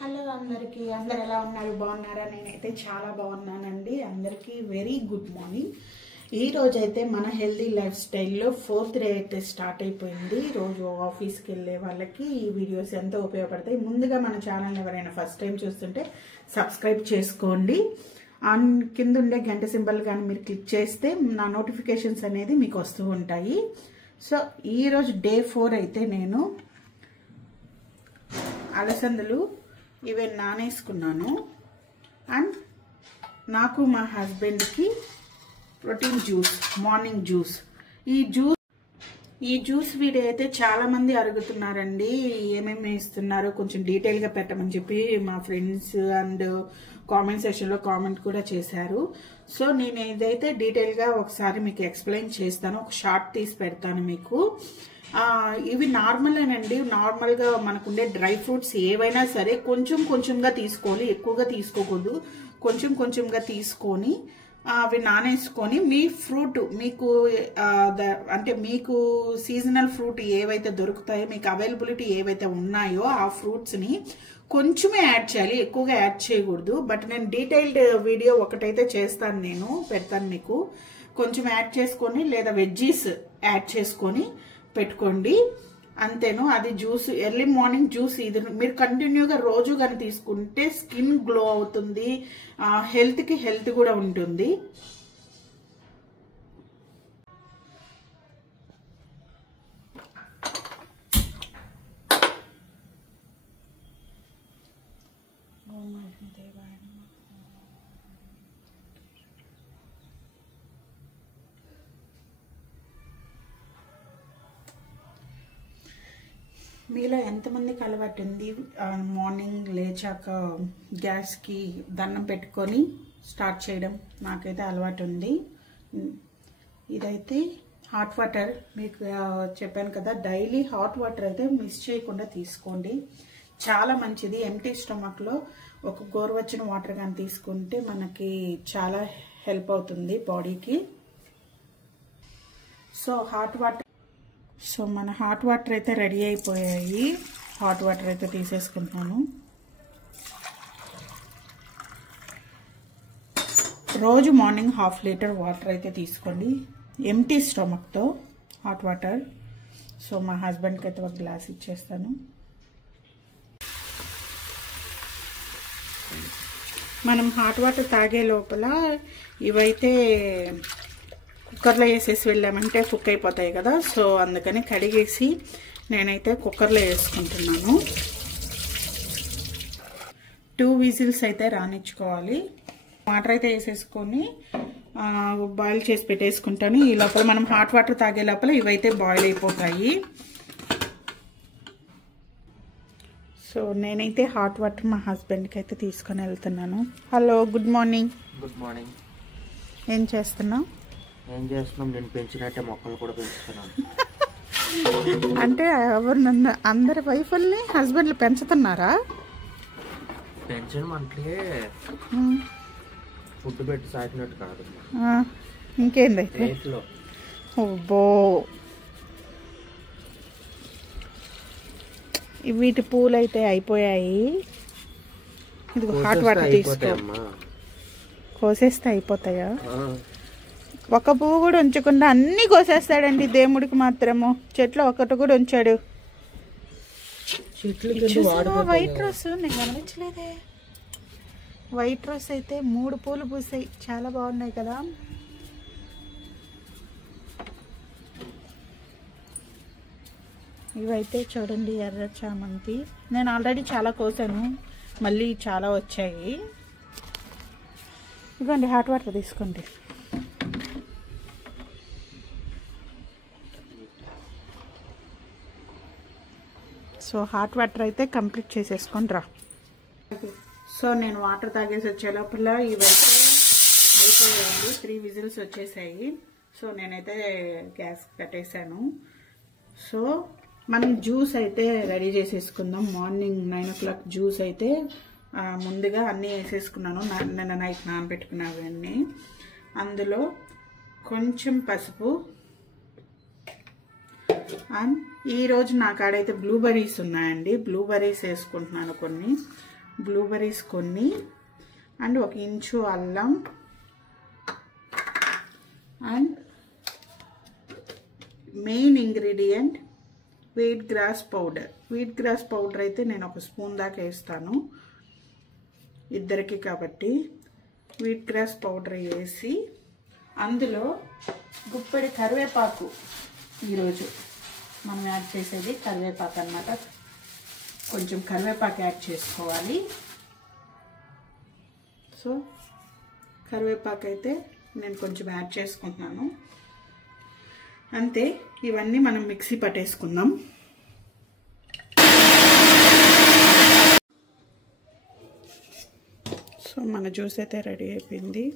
Hello అందరికీ అందరు ఎలా ఉన్నారు బాగున్నారా నేనైతే చాలా బాగున్నానండి అందరికీ వెరీ గుడ్ మార్నింగ్ ఈ రోజు అయితే మన హెల్తీ లైఫ్ స్టైల్లో 4th డే అయితే స్టార్ట్ అయిపోయింది రోజు ఆఫీస్కి వెళ్ళే వాళ్ళకి ఈ వీడియోస్ ఎంతో ఉపయోగపడతాయి ముందుగా మన ఛానల్ ఎవరైనా ఫస్ట్ టైం చూస్తుంటే సబ్స్క్రైబ్ చేసుకోండి కింద ఉండే గంట సింబల్ కానీ మీరు క్లిక్ చేస్తే నా నోటిఫికేషన్స్ అనేది మీకు వస్తూ ఉంటాయి సో ఈ రోజు డే 4 అయితే నేను అలసందలు ఇవే నానేసుకున్నాను అండ్ నాకు మా హస్బెండ్కి ప్రోటీన్ జ్యూస్ మార్నింగ్ జ్యూస్ ఈ జ్యూస్ వీడియో అయితే చాలా మంది అడుగుతున్నారండి ఏమేమి ఇస్తున్నారో కొంచెం డీటెయిల్గా పెట్టమని చెప్పి మా ఫ్రెండ్స్ అండ్ కామెంట్ సెక్షన్లో కామెంట్ కూడా చేశారు సో నేను ఇదైతే డీటెయిల్గా ఒకసారి మీకు ఎక్స్ప్లెయిన్ చేస్తాను ఒక షార్ట్ తీసి పెడతాను మీకు ఇవి నార్మల్గానండి నార్మల్గా మనకుండే డ్రై ఫ్రూట్స్ ఏవైనా సరే కొంచెం కొంచెంగా తీసుకోవాలి ఎక్కువగా తీసుకోకూడదు కొంచెం కొంచెంగా తీసుకొని అవి నానేసుకొని మీ ఫ్రూట్ మీకు అంటే మీకు సీజనల్ ఫ్రూట్ ఏవైతే దొరుకుతాయో మీకు అవైలబిలిటీ ఏవైతే ఉన్నాయో ఆ ఫ్రూట్స్ని కొంచెమే యాడ్ చేయాలి ఎక్కువగా యాడ్ చేయకూడదు బట్ నేను డీటెయిల్డ్ వీడియో ఒకటైతే చేస్తాను నేను పెడతాను మీకు కొంచెం యాడ్ చేసుకొని లేదా వెజ్జీస్ యాడ్ చేసుకొని పెట్టుకోండి అంతేను అది జ్యూస్ ఎర్లీ మార్నింగ్ జ్యూస్ ఇది మీరు కంటిన్యూగా రోజు కానీ తీసుకుంటే స్కిన్ గ్లో అవుతుంది హెల్త్కి హెల్త్ కూడా ఉంటుంది మీలో ఎంతమందికి అలవాటు ఉంది మార్నింగ్ లేచాక గ్యాస్కి దండం పెట్టుకొని స్టార్ట్ చేయడం నాకైతే అలవాటు ఉంది ఇదైతే హాట్ వాటర్ మీకు చెప్పాను కదా డైలీ హాట్ వాటర్ అయితే మిస్ చేయకుండా తీసుకోండి చాలా మంచిది ఎంప్టీ స్టమక్లో ఒక గోరువెచ్చని వాటర్ కానీ తీసుకుంటే మనకి చాలా హెల్ప్ అవుతుంది బాడీకి సో మన హాట్ వాటర్ అయితే రెడీ అయిపోయాయి హాట్ వాటర్ అయితే తీసేసుకుంటున్నాను రోజు మార్నింగ్ 1/2 లీటర్ వాటర్ అయితే తీసుకోండి ఎంప్టీ స్టమక్తో హాట్ వాటర్ సో మా హస్బెండ్కి అయితే ఒక గ్లాస్ ఇచ్చేస్తాను మనం హాట్ వాటర్ తాగే లోపల ఇవైతే కుక్కర్లో వేసేసి వెళ్ళామంటే కుక్ అయిపోతాయి కదా సో అందుకని కడిగేసి నేనైతే కుక్కర్లో వేసుకుంటున్నాను 2 విజిల్స్ అయితే రానిచ్చుకోవాలి వాటర్ అయితే వేసేసుకొని బాయిల్ చేసి పెట్టేసుకుంటాను ఈ లోపల మనం హాట్ వాటర్ తాగే లోపల ఇవైతే బాయిల్ అయిపోతాయి సో నేనైతే హాట్ వాటర్ మా హస్బెండ్కి అయితే తీసుకొని వెళ్తున్నాను హలో గుడ్ మార్నింగ్ ఏం చేస్తున్నావు నేను పెంచినట్టే మొక్కలు కూడా పెంచుతున్నాను అంటే ఎవరు నన్ను అందరి వైఫుల్ని హస్బెండ్లు పెంచుతున్నారా పెంచడం అంటే ఫుడ్ పెట్టి సాకినట్టు కాదు ఇంకేందైతే ఓబో వీటి పూలు అయితే అయిపోయాయి ఇది హాట్ వాటర్ తీసుకో కోసేస్తే అయిపోతాయా ఒక పువ్వు కూడా ఉంచకుండా అన్ని కోసేస్తాడండి దేవుడికి మాత్రము చెట్లు ఒకటి కూడా ఉంచాడు వైట్ రోస్ నేను గమనించలేదే వైట్ రోస్ అయితే 3 పూలు పూసాయి చాలా బాగున్నాయి కదా ఇవైతే చూడండి ఎర్ర చామంతి నేను ఆల్రెడీ చాలా కోసాను మళ్ళీ చాలా వచ్చాయి ఇదిగోండి హాట్ వాటర్ తీసుకోండి సో హాట్ వాటర్ అయితే కంప్లీట్ చేసేసుకొని రా సో నేను వాటర్ తాగేసి వచ్చే లోపల ఇవైతే అయిపోయాయి 3 విజిల్స్ వచ్చేసాయి సో నేనైతే గ్యాస్ కట్టేసాను సో మనం జ్యూస్ అయితే రెడీ చేసేసుకుందాం మార్నింగ్ 9 o'clock జ్యూస్ అయితే ముందుగా అన్నీ వేసేసుకున్నాను నిన్న నైట్ నానబెట్టుకున్నవన్నీ అందులో కొంచెం పసుపు అండ్ ఈ రోజు నా కాడైతే బ్లూబెర్రీస్ ఉన్నాయండి బ్లూబెర్రీస్ వేసుకుంటున్నాను కొన్ని బ్లూబెర్రీస్ కొన్ని, అండ్ 1 ఇంచు అల్లం, and main ingredient wheat grass powder. Wheat grass powder అయితే నేను 1 స్పూన్ దాకా వేస్తాను ఇద్దరికి కాబట్టి. వీట్ గ్రాస్ పౌడర్ వేసి అందులో గుప్పెడి కరివేపాకు, ఈరోజు మనం యాడ్ చేసేది కరివేపాకు అన్నమాట. కొంచెం కరివేపాకు యాడ్ చేసుకోవాలి. సో కరివేపాకు అయితే నేను కొంచెం యాడ్ చేసుకుంటున్నాను. అంతే, ఇవన్నీ మనం మిక్సీ పట్టేసుకుందాం. సో మన జ్యూస్ అయితే రెడీ అయిపోయింది.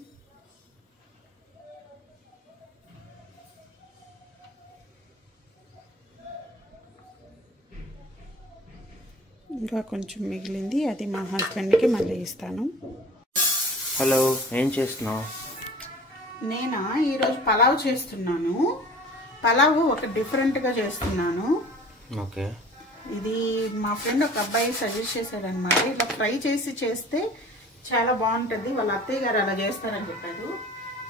ఇంకా కొంచెం మిగిలింది, అది మా హస్బెండ్కి మళ్ళీ ఇస్తాను. హలో, ఏం చేస్తున్నావు? నేనా ఈరోజు పలావ్ చేస్తున్నాను. పలావ్ ఒక డిఫరెంట్గా చేస్తున్నాను. ఓకే. ఇది మా ఫ్రెండ్ ఒక అబ్బాయి సజెస్ట్ చేశాడనమాట. ఇట్లా ఫ్రై చేసి చేస్తే చాలా బాగుంటుంది, వాళ్ళ అత్తయ్య గారు అలా చేస్తారని చెప్పారు.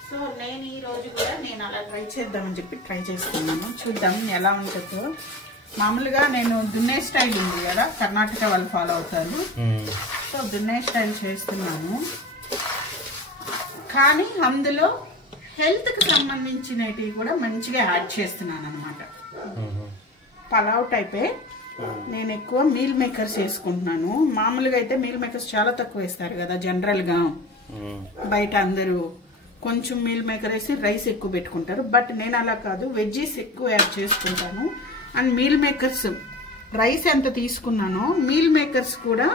సో నేను ఈరోజు కూడా నేను అలా ట్రై చేద్దామని చెప్పి ట్రై చేస్తున్నాను. చూద్దాం ఎలా ఉంటుందో. మామూలుగా నేను దున్నే స్టైల్ ఉంది కదా, కర్ణాటక వాళ్ళు ఫాలో అవుతారు. సో దున్నే స్టైల్ చేస్తున్నాను, కానీ అందులో హెల్త్కి సంబంధించినవి కూడా మంచిగా యాడ్ చేస్తున్నాను అనమాట. పలావ్ టైపే. నేను ఎక్కువ మీల్ మేకర్స్ వేసుకుంటున్నాను. మామూలుగా అయితే మీల్ మేకర్స్ చాలా తక్కువ వేస్తారు కదా జనరల్గా, బయట అందరూ కొంచెం మీల్ మేకర్ వేసి రైస్ ఎక్కువ పెట్టుకుంటారు. బట్ నేను అలా కాదు, వెజ్జీస్ ఎక్కువ యాడ్ చేసుకుంటాను. అండ్ మీల్ మేకర్స్ రైస్ ఎంత తీసుకున్నానో మీల్ మేకర్స్ కూడా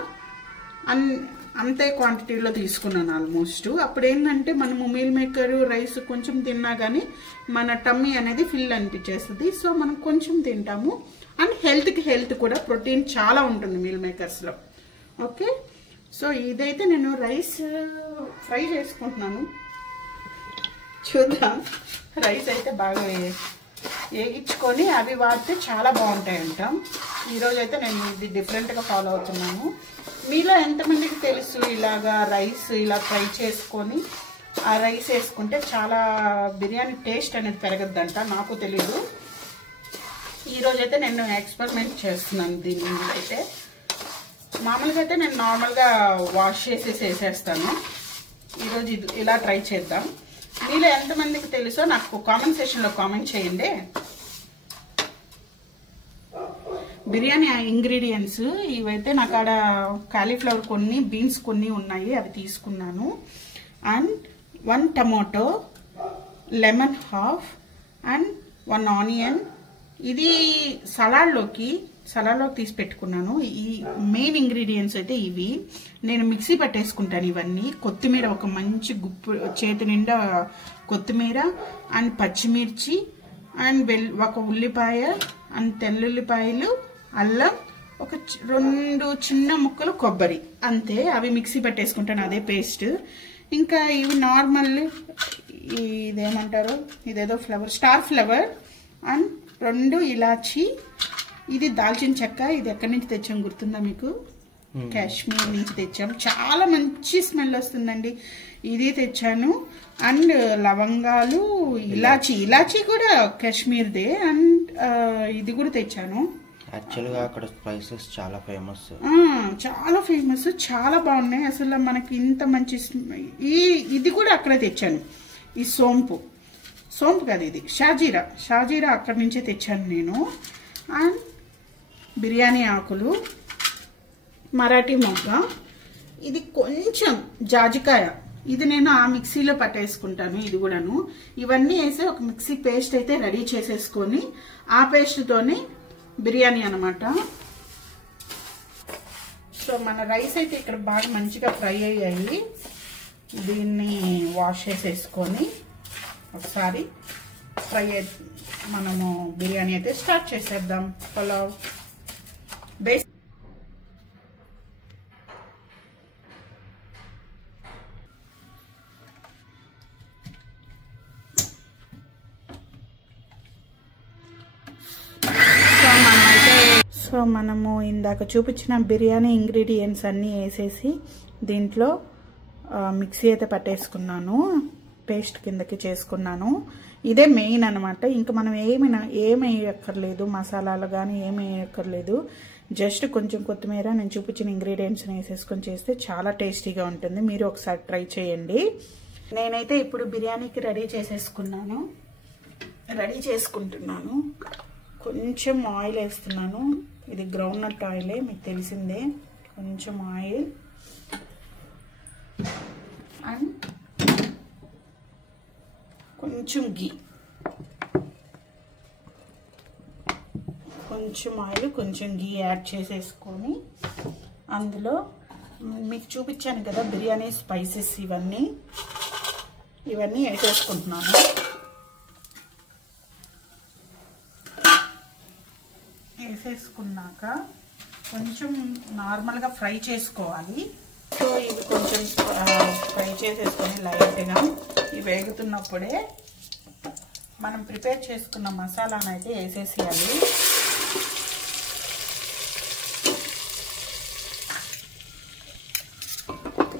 అంతే క్వాంటిటీలో తీసుకున్నాను ఆల్మోస్ట్. అప్పుడు ఏంటంటే మనము మీల్ మేకర్ రైస్ కొంచెం తిన్నా కానీ మన టమ్మీ అనేది ఫిల్ అనిపించేస్తుంది. సో మనం కొంచెం తింటాము. అండ్ హెల్త్కి హెల్త్ కూడా, ప్రోటీన్ చాలా ఉంటుంది మీల్ మేకర్స్లో. ఓకే, సో ఇదైతే నేను రైస్ ఫ్రై చేసుకుంటున్నాను. చూద్దాం. రైస్ అయితే బాగా వేగించుకొని అవి వాడితే చాలా బాగుంటాయంట. ఈరోజు అయితే నేను ఇది డిఫరెంట్గా ఫాలో అవుతున్నాను. మీలో ఎంతమందికి తెలుసు ఇలాగా రైస్ ఇలా ఫ్రై చేసుకొని ఆ రైస్ వేసుకుంటే చాలా బిర్యానీ టేస్ట్ అనేది పెరగద్దంట, నాకు తెలీదు. ఈరోజు అయితే నేను ఎక్స్పెరిమెంట్ చేస్తున్నాను దీని అయితే. మామూలుగా అయితే నేను నార్మల్గా వాష్ చేసేసి వేసేస్తాను. ఈరోజు ఇలా ట్రై చేద్దాం. మీలో ఎంతమందికి తెలుసో నాకు కామెంట్ సెక్షన్లో కామెంట్ చేయండి. బిర్యానీ ఇంగ్రీడియంట్స్ ఇవైతే నాకు ఆడ కాలీఫ్లవర్ కొన్ని, బీన్స్ కొన్ని ఉన్నాయి, అవి తీసుకున్నాను. And 1 tomato, lemon half, and 1 onion. ఇది సలాడ్లోకి తీసి పెట్టుకున్నాను. ఈ మెయిన్ ఇంగ్రీడియంట్స్ అయితే ఇవి. నేను మిక్సీ పట్టేసుకుంటాను ఇవన్నీ. కొత్తిమీర ఒక మంచి గుప్పు చేతి నిండా కొత్తిమీర, అండ్ పచ్చిమిర్చి, అండ్ ఒక ఉల్లిపాయ, అండ్ తెల్లుల్లిపాయలు, అల్లం, ఒక 2 చిన్న ముక్కలు కొబ్బరి, అంతే. అవి మిక్సీ పట్టేసుకుంటాను, అదే పేస్ట్. ఇంకా ఇవి నార్మల్, ఇదేమంటారు, ఇదేదో ఫ్లవర్, స్టార్ ఫ్లవర్, అండ్ 2 ఇలాచి. ఇది దాల్చిన చెక్క. ఇది ఎక్కడి నుంచి తెచ్చాం గుర్తుందా మీకు? కాశ్మీర్ నుంచి తెచ్చాం. చాలా మంచి స్మెల్ వస్తుందండి. ఇది తెచ్చాను. అండ్ లవంగాలు, ఇలాచి కూడా కాశ్మీర్దే. అండ్ ఇది కూడా తెచ్చాను. యాక్చువల్గా అక్కడ స్పైసెస్ చాలా ఫేమస్, చాలా బాగున్నాయి అసలు. మనకి ఇంత మంచి ఇది కూడా అక్కడే తెచ్చాను. ఈ సోంపు కాదు, ఇది షాజీరా అక్కడి నుంచే తెచ్చాను నేను. అండ్ బిర్యానీ ఆకులు, మరాఠీ మొగ్గ, ఇది కొంచెం జాజికాయ, ఇది నేను ఆ మిక్సీలో పట్టేసుకుంటాను. ఇది కూడాను ఇవన్నీ వేసి ఒక మిక్సీ పేస్ట్ అయితే రెడీ చేసేసుకొని ఆ పేస్ట్తోనే బిర్యానీ అనమాట. సో మన రైస్ అయితే ఇక్కడ బాగా మంచిగా ఫ్రై అయ్యాయి. దీన్ని వాష్ చేసేసుకొని ఒకసారి మనము బిర్యానీ అయితే స్టార్ట్ చేసేద్దాం. పులావ్ బేస్ సో మనము ఇందాక చూపించిన బిర్యానీ ఇంగ్రీడియంట్స్ అన్నీ వేసేసి దీంట్లో మిక్సీ అయితే పట్టేసుకున్నాను, పేస్ట్ కిందకి చేసుకున్నాను. ఇదే మెయిన్ అనమాట. ఇంకా మనం ఏమి వేయక్కర్లేదు, మసాలాలు కానీ ఏమి వేయక్కర్లేదు. జస్ట్ కొంచెం కొత్తిమీర, నేను చూపించిన ఇంగ్రీడియంట్స్ని వేసేసుకొని చేస్తే చాలా టేస్టీగా ఉంటుంది. మీరు ఒకసారి ట్రై చేయండి. నేనైతే ఇప్పుడు బిర్యానీకి రెడీ చేసుకుంటున్నాను. కొంచెం ఆయిల్ వేస్తున్నాను. ఇది గ్రౌండ్ నట్ ఆయిలే, మీకు తెలిసిందే. కొంచెం ఆయిల్ అండ్ కొంచెం గీ, కొంచెం ఆయిల్ కొంచెం గీ యాడ్ చేసేసుకొని అందులో మీకు చూపించాను కదా బిర్యానీ స్పైసెస్ ఇవన్నీ వేసేసుకుంటున్నాను. వేసేసుకున్నాక కొంచెం నార్మల్గా ఫ్రై చేసుకోవాలి. సో ఇవి కొంచెం ఫ్రై చేసేసుకొని లైట్గా ఇవి వేగుతున్నప్పుడే మనం ప్రిపేర్ చేసుకున్న మసాలాను అయితే వేసేసేయాలి.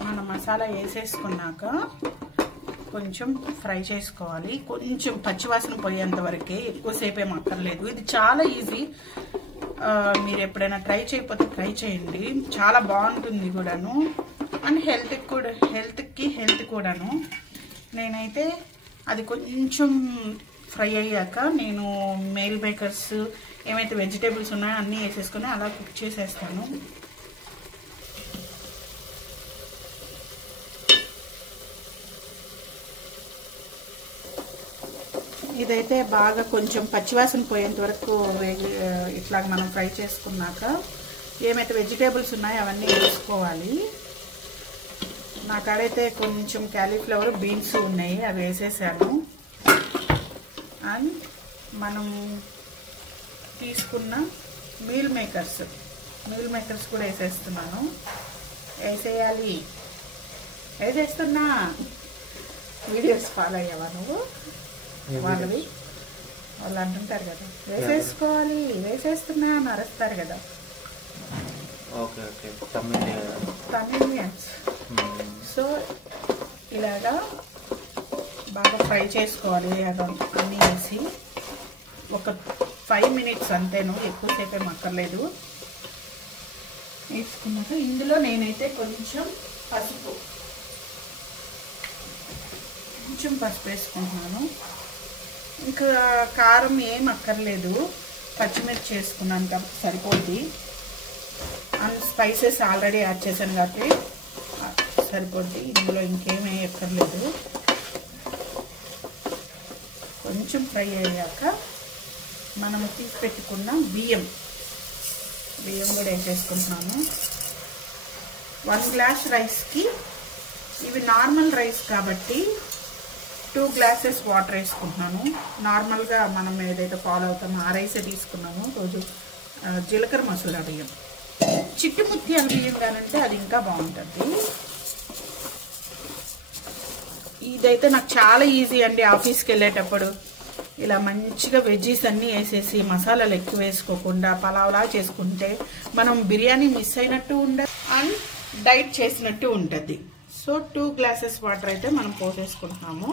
మన మసాలా వేసేసుకున్నాక కొంచెం ఫ్రై చేసుకోవాలి. కొంచెం పచ్చివాసన పోయేంత వరకే, ఎక్కువసేపు ఏం అక్కర్లేదు. ఇది చాలా ఈజీ. మీరు ఎప్పుడైనా ట్రై చేయకపోతే ట్రై చేయండి, చాలా బాగుంటుంది కూడాను. అండ్ హెల్త్ కూడాను. నేనైతే అది కొంచెం ఫ్రై అయ్యాక నేను మీల్ మేకర్స్ ఏమైతే వెజిటేబుల్స్ ఉన్నాయో అన్నీ వేసేసుకొని అలా కుక్ చేసేస్తాను. ఇదైతే బాగా కొంచెం పచ్చివాసన పోయేంత వరకు ఇట్లా మనం ఫ్రై చేసుకున్నాక ఏమైతే వెజిటేబుల్స్ ఉన్నాయో అవన్నీ వేసుకోవాలి. నా కాడైతే కొంచెం క్యాలీఫ్లవర్, బీన్స్ ఉన్నాయి, అవి వేసేసాను. అండ్ మనం తీసుకున్న మీల్ మేకర్స్ కూడా వేసేస్తున్నాను. వేసేస్తున్నా. వీడియోస్ ఫాలో అయ్యావా నువ్వు? వాళ్ళు అంటుంటారు కదా వేసేసుకోవాలి, వేసేస్తున్నా అని అరుస్తారు కదా తమిళియన్స్. సో ఇలాగా బాగా ఫ్రై చేసుకోవాలి. అన్నీ వేసి ఒక 5 minutes అంతేను, ఎక్కువసేపు ఏం అక్కర్లేదు. వేసుకున్నాక ఇందులో నేనైతే కొంచెం పసుపు వేసుకుంటున్నాను. ఇంకా కారం ఏం అక్కర్లేదు, పచ్చిమిర్చి వేసుకున్నాను కాబట్టి సరిపోద్ది. అండ్ స్పైసెస్ ఆల్రెడీ యాడ్ చేశాను కాబట్టి సరిపోద్ది. ఇందులో ఇంకేమీ ఎక్కర్లేదు. కొంచెం ఫ్రై అయ్యాక మనం తీసి పెట్టుకున్న బియ్యం కూడా వేసేసుకుంటున్నాను. 1 glass రైస్కి, ఇవి నార్మల్ రైస్ కాబట్టి 2 glasses వాటర్ వేసుకుంటున్నాను. నార్మల్గా మనం ఏదైతే ఫాలో అవుతామో ఆ రైసే తీసుకున్నాము. రోజు జీలకర్ర మసూరా బియ్యం, చిట్టి ముత్యాల బియ్యం కానంటే అది ఇంకా బాగుంటుంది. ఇదైతే నాకు చాలా ఈజీ అండి. ఆఫీస్కి వెళ్ళేటప్పుడు ఇలా మంచిగా వెజ్జీస్ అన్నీ వేసేసి మసాలాలు ఎక్కువ వేసుకోకుండా పలావ్లా చేసుకుంటే మనం బిర్యానీ మిస్ అయినట్టు ఉండదు అండ్ డైట్ చేసినట్టు ఉంటుంది. సో 2 glasses వాటర్ అయితే మనం పోసేసుకుంటున్నాము.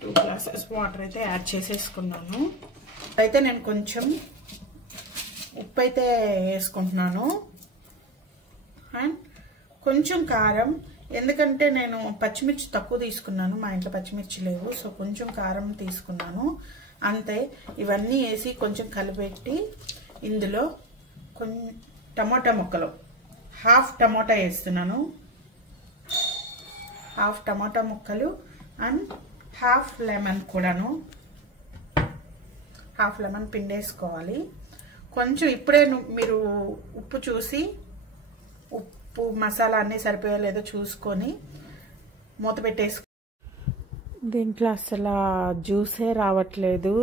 2 glasses వాటర్ అయితే యాడ్ చేసేసుకున్నాను. అయితే నేను కొంచెం ఉప్పు అయితే వేసుకుంటున్నాను అండ్ కొంచెం కారం, ఎందుకంటే నేను పచ్చిమిర్చి తక్కువ తీసుకున్నాను, మా ఇంట్లో పచ్చిమిర్చి లేవు. సో కొంచెం కారం తీసుకున్నాను అంతే. ఇవన్నీ వేసి కొంచెం కలిపెట్టి ఇందులో టమోటా ముక్కలు, హాఫ్ టమోటా వేస్తున్నాను. హాఫ్ టమోటా ముక్కలు అండ్ హాఫ్ లెమన్ కూడాను, హాఫ్ లెమన్ పిండేసుకోవాలి. కొంచెం ఇప్పుడే మీరు ఉప్పు చూసి, ఉప్పు మసాలా అన్నీ సరిపోయా లేదో చూసుకొని మూత పెట్టేసుకో. దీంట్లో అసలు జ్యూసే రావట్లేదు.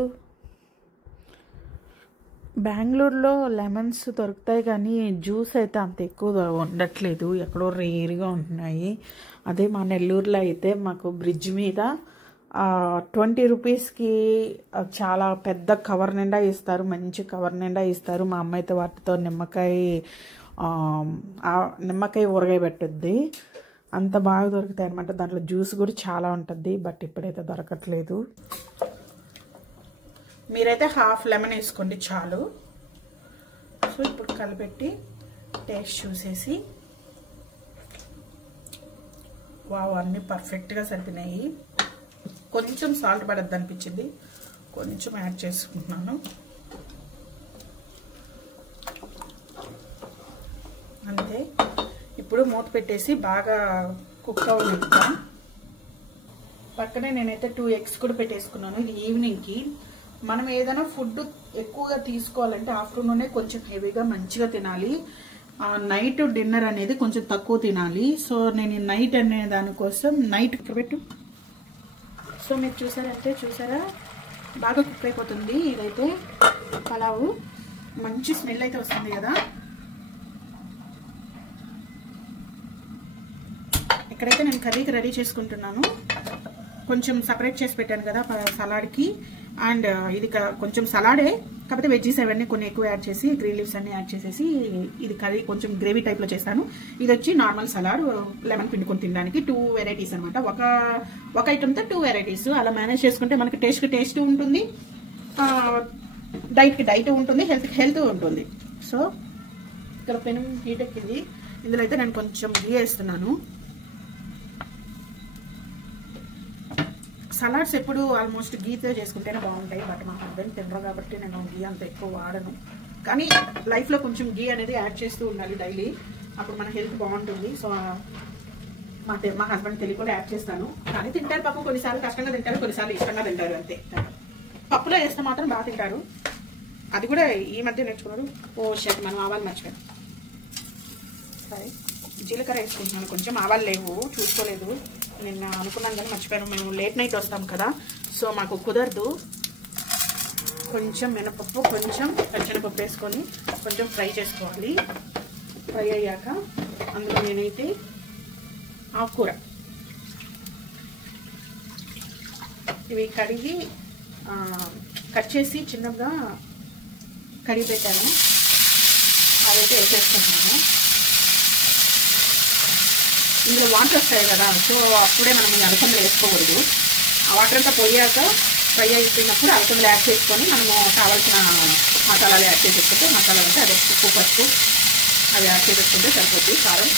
బెంగళూరులో లెమన్స్ దొరుకుతాయి కానీ జ్యూస్ అయితే అంత ఎక్కువ ఉండట్లేదు, ఎక్కడో రేర్గా ఉంటున్నాయి. అదే మా నెల్లూరులో అయితే మాకు బ్రిడ్జ్ మీద 20 రూపీస్కి చాలా పెద్ద కవర్ నిండా ఇస్తారు, మంచి కవర్ నిండా ఇస్తారు. మా అమ్మ అయితే వాటితో నిమ్మకాయ ఊరగాయ పెట్టుద్ది. అంత బాగా దొరుకుతాయి అనమాట. దాంట్లో జ్యూస్ కూడా చాలా ఉంటుంది, బట్ ఇప్పుడైతే దొరకట్లేదు. మీరైతే హాఫ్ లెమన్ వేసుకోండి చాలు. సో ఇప్పుడు కలిపెట్టి టేస్ట్ చూసేసి, వావ్ అన్నీ పర్ఫెక్ట్గా సరిపోయినాయి. కొంచెం సాల్ట్ పడద్దు అనిపించింది, కొంచెం యాడ్ చేసుకుంటున్నాను అంతే. ఇప్పుడు మూత పెట్టేసి బాగా కుక్ అవ్వనిద్దాం. పక్కనే నేనైతే 2 eggs కూడా పెట్టేసుకున్నాను. ఇది ఈవినింగ్కి. మనం ఏదైనా ఫుడ్ ఎక్కువగా తీసుకోవాలంటే ఆఫ్టర్నూనే కొంచెం హెవీగా మంచిగా తినాలి. నైట్ డిన్నర్ అనేది కొంచెం తక్కువ తినాలి. సో నేను నైట్ అనే దానికోసం నైట్ పెట్టు. సో మీరు చూసారా బాగా కుక్ అయిపోతుంది. ఇదైతే పలావు మంచి స్మెల్ అయితే వస్తుంది కదా. ఇక్కడైతే నేను కర్రీకి రెడీ చేసుకుంటున్నాను. కొంచెం సపరేట్ చేసి పెట్టాను కదా సలాడ్కి. అండ్ ఇది కొంచెం సలాడే, కాకపోతే వెజ్జీస్ అవన్నీ కొన్ని ఎక్కువ యాడ్ చేసి గ్రీన్ లీవ్స్ అన్ని యాడ్ చేసేసి ఇది కర్రీ కొంచెం గ్రేవీ టైప్లో చేస్తాను. ఇది వచ్చి నార్మల్ సలాడ్, లెమన్ పిండుకొని తినడానికి 2 వెరైటీస్ అనమాట. ఒక ఐటమ్తో 2 వెరైటీస్ అలా మేనేజ్ చేసుకుంటే మనకి టేస్ట్ ఉంటుంది, డైట్కి డైట్ ఉంటుంది, హెల్త్కి హెల్త్ ఉంటుంది. సో ఇక్కడ పెనం హీట్ ఎక్కింది. ఇందులో అయితే నేను కొంచెం గీ వేస్తున్నాను. సలాడ్స్ ఎప్పుడు ఆల్మోస్ట్ గీతో చేసుకుంటేనే బాగుంటాయి, బట్ మా హస్బెండ్ తినరు కాబట్టి నేను గీ అంత ఎక్కువ వాడను. కానీ లైఫ్లో కొంచెం గీ అనేది యాడ్ చేస్తూ ఉండాలి డైలీ, అప్పుడు మన హెల్త్ బాగుంటుంది. సో మా హస్బెండ్ తెలియకుండా యాడ్ చేస్తాను. కానీ తింటారు పాపం, కొన్నిసార్లు కష్టంగా తింటారు, కొన్నిసార్లు ఇష్టంగా తింటారు అంతే. పప్పులో వేస్తే మాత్రం బాగా తింటారు. అది కూడా ఈ మధ్య నేర్చుకున్నారు. మనం ఆవాలు మర్చిపోయాను. సరే జీలకర్ర వేసుకుంటున్నాను. కొంచెం ఆవాలు లేవు, చూసుకోలేదు. నిన్న అనుకున్నాను కానీ మర్చిపోయాను. మేము లేట్ నైట్ వస్తాం కదా, సో మాకు కుదరదు. కొంచెం మినపప్పు, కొంచెం పచ్చెనపప్పు వేసుకొని కొంచెం ఫ్రై చేసుకోవాలి. ఫ్రై అయ్యాక అందులో నేనైతే ఆకుకూర ఇవి కడిగి కట్ చేసి చిన్నగా కడిగి పెట్టాను, అదైతే వేసేసుకుంటున్నాను. ఇందులో వాటర్ వస్తాయి కదా, సో అప్పుడే మనం అలసందలు వేసుకోకూడదు. ఆ వాటర్ అంతా పోయాక ఫ్రై అయిపోయినప్పుడు అలసందలు యాడ్ చేసుకొని మనము కావాల్సిన మసాలాలు యాడ్ చేసేసుకుంటే, మసాలాలు అంటే అదే ఉప్పు, పసుపు అవి యాడ్ చేసేసుకుంటే సరిపోతుంది, కారం.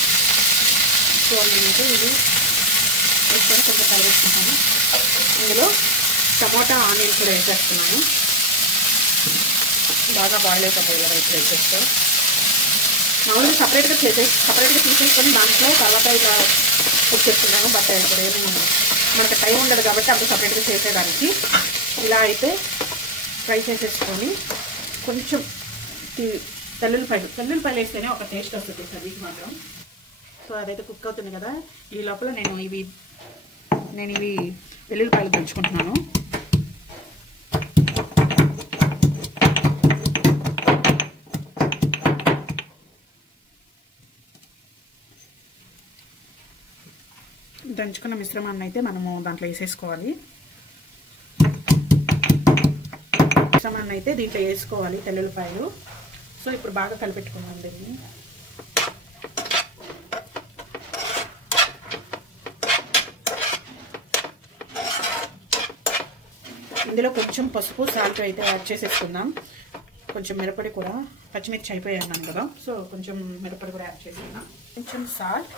సో నేనైతే ఇది వేసుకొని కొంచెం ఫ్రై చేసుకుంటాను. ఇందులో టమోటా, ఆనియన్ కూడా వేసేస్తున్నాను. బాగా బాయిల్ అయిపోతాయి కదా ఇప్పుడు వేసేస్తే. మామూలుగా సపరేట్గా తీసేసుకొని దాంట్లో తర్వాత ఇలా కుక్ చేసుకున్నాను. బట్ ఇప్పుడు ఏమి మనకు టైం ఉండదు కాబట్టి అప్పుడు సపరేట్గా చేసేదానికి ఇలా అయితే ఫ్రై చేసేసుకొని కొంచెం తెల్లుల్లిపాయలు వేస్తేనే ఒక టేస్ట్ వస్తుంది కర్రీకి మాత్రం. సో అదైతే కుక్ అవుతుంది కదా. ఈ లోపల నేను ఇవి వెల్లుల్లిపాయలు దంచుకుంటున్నాను. దంచుకున్న మిశ్రమాన్ని అయితే మనము దాంట్లో వేసేసుకోవాలి. మిశ్రమాన్ని అయితే దీంట్లో వేసుకోవాలి తెల్లుల్లిపాయలు. సో ఇప్పుడు బాగా కలిపెట్టుకున్నాం దీన్ని. ఇందులో కొంచెం పసుపు, సాల్ట్ అయితే యాడ్ చేసేసుకుందాం. కొంచెం మిరపొడి కూడా, పచ్చిమిర్చి అయిపోయాయి అన్నాను కదా, సో కొంచెం మిరపొడి కూడా యాడ్ చేసుకుందాం. కొంచెం సాల్ట్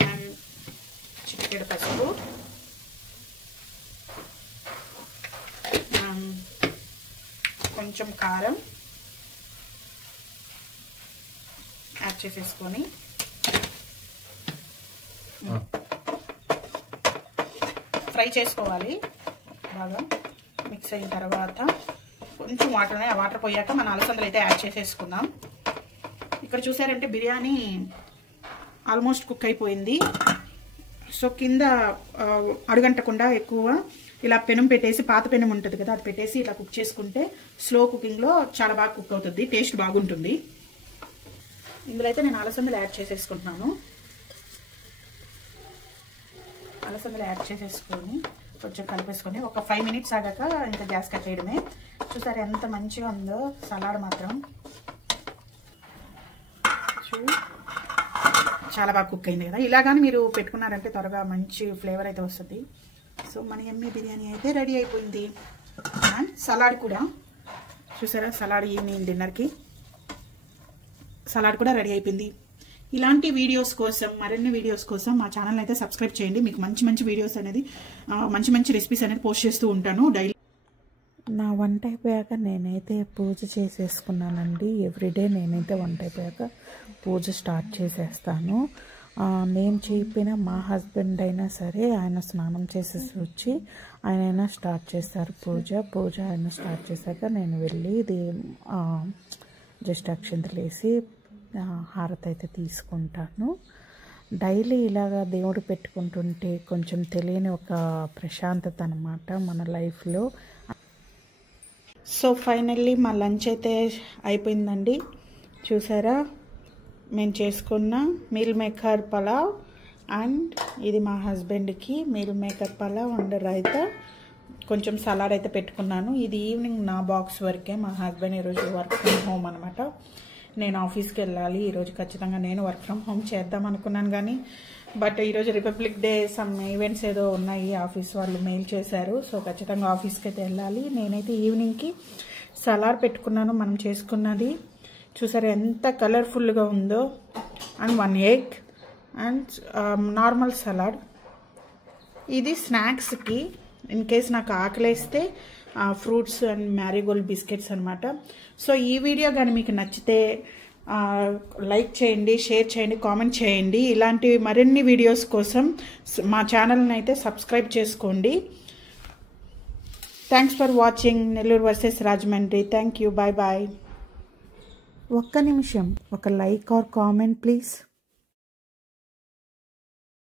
అండ్ చిటికెడు పసుపు, కొంచెం కారం యాడ్ చేసేసుకొని ఫ్రై చేసుకోవాలి. బాగా మిక్స్ అయిన తర్వాత కొంచెం వాటర్ ఉన్నాయి, ఆ వాటర్ పోయాక మన అలసందలు అయితే యాడ్ చేసేసుకుందాం. ఇక్కడ చూసారంటే బిర్యానీ ఆల్మోస్ట్ కుక్ అయిపోయింది. సో కింద అడుగంటకుండా ఎక్కువ ఇలా పెనం పెట్టేసి, పాత పెనం ఉంటుంది కదా అది పెట్టేసి ఇలా కుక్ చేసుకుంటే స్లో కుకింగ్లో చాలా బాగా కుక్ అవుతుంది, టేస్ట్ బాగుంటుంది. ఇందులో అయితే నేను అలసందలు యాడ్ చేసేసుకుంటున్నాను. అలసందలు యాడ్ చేసేసుకొని కొంచెం కలిపేసుకొని ఒక 5 మినిట్స్ ఆగాక ఇంకా గ్యాస్ కట్టేయడమే. చూసారు ఎంత మంచిగా ఉందో సలాడ్ మాత్రం. చాలా బాగా కుక్ అయింది కదా. ఇలాగానే మీరు పెట్టుకున్నారంటే త్వరగా మంచి ఫ్లేవర్ అయితే వస్తుంది. సో మన యమ్మీ బిర్యానీ అయితే రెడీ అయిపోయింది. అండ్ సలాడ్ కూడా చూసారా, సలాడ్ ఈవినింగ్ డిన్నర్కి సలాడ్ కూడా రెడీ అయిపోయింది. ఇలాంటి వీడియోస్ కోసం, మరిన్ని వీడియోస్ కోసం మా ఛానల్ అయితే సబ్స్క్రైబ్ చేయండి. మీకు మంచి మంచి వీడియోస్ అనేది, మంచి మంచి రెసిపీస్ అనేది పోస్ట్ చేస్తూ ఉంటాను డైలీ. నా వంట అయిపోయాక నేనైతే పూజ చేసేసుకున్నానండి. ఎవ్రీడే నేనైతే వంట అయిపోయాక పూజ స్టార్ట్ చేసేస్తాను. నేను చేయకపోయినా మా హస్బెండ్ అయినా సరే ఆయన స్నానం చేసేసి వచ్చి ఆయన స్టార్ట్ చేస్తారు పూజ ఆయన స్టార్ట్ చేశాక నేను వెళ్ళి ఇది జస్ట్ అక్షంతలు వేసి హారతి అయితే తీసుకుంటాను. డైలీ ఇలాగా దేవుడు పెట్టుకుంటుంటే కొంచెం తెలియని ఒక ప్రశాంతత అన్నమాట మన లైఫ్లో. సో ఫైనల్లీ మా లంచ్ అయితే అయిపోయిందండి. చూసారా, మేము చేసుకున్న మీల్ మేకర్ పలావ్ అండ్ ఇది మా హస్బెండ్కి meal maker pulao and raita, కొంచెం సలాడ్ అయితే పెట్టుకున్నాను. ఇది ఈవినింగ్ నా బాక్స్ వరకే. మా హస్బెండ్ ఈరోజు వర్క్ ఫ్రమ్ హోమ్ అనమాట. నేను ఆఫీస్కి వెళ్ళాలి ఈరోజు. ఖచ్చితంగా నేను వర్క్ ఫ్రమ్ హోమ్ చేద్దాం అనుకున్నాను కానీ బట్ ఈరోజు రిపబ్లిక్ డే సమ్ ఈవెంట్స్ ఏదో ఉన్నాయి, ఆఫీస్ వాళ్ళు మెయిల్ చేశారు. సో ఖచ్చితంగా ఆఫీస్కి అయితే వెళ్ళాలి. నేనైతే ఈవినింగ్కి సలాడ్ పెట్టుకున్నాను మనం చేసుకున్నది. చూసారు ఎంత కలర్ఫుల్గా ఉందో. And 1 egg and normal salad. ఇది స్నాక్స్కి ఇన్ కేస్ నాకు ఆకలేస్తే ఫ్రూట్స్ అండ్ మ్యారీగోల్డ్ బిస్కెట్స్ అనమాట. సో ఈ వీడియో కానీ మీకు నచ్చితే లైక్ చేయండి, షేర్ చేయండి, కామెంట్ చేయండి. ఇలాంటి మరిన్ని వీడియోస్ కోసం మా ఛానల్ని అయితే సబ్స్క్రైబ్ చేసుకోండి. Thanks for watching Nellore versus Rajahmundry. Thank you. Bye bye. ఒక్క నిమిషం, ఒక లైక్ ఆర్ కామెంట్ ప్లీజ్.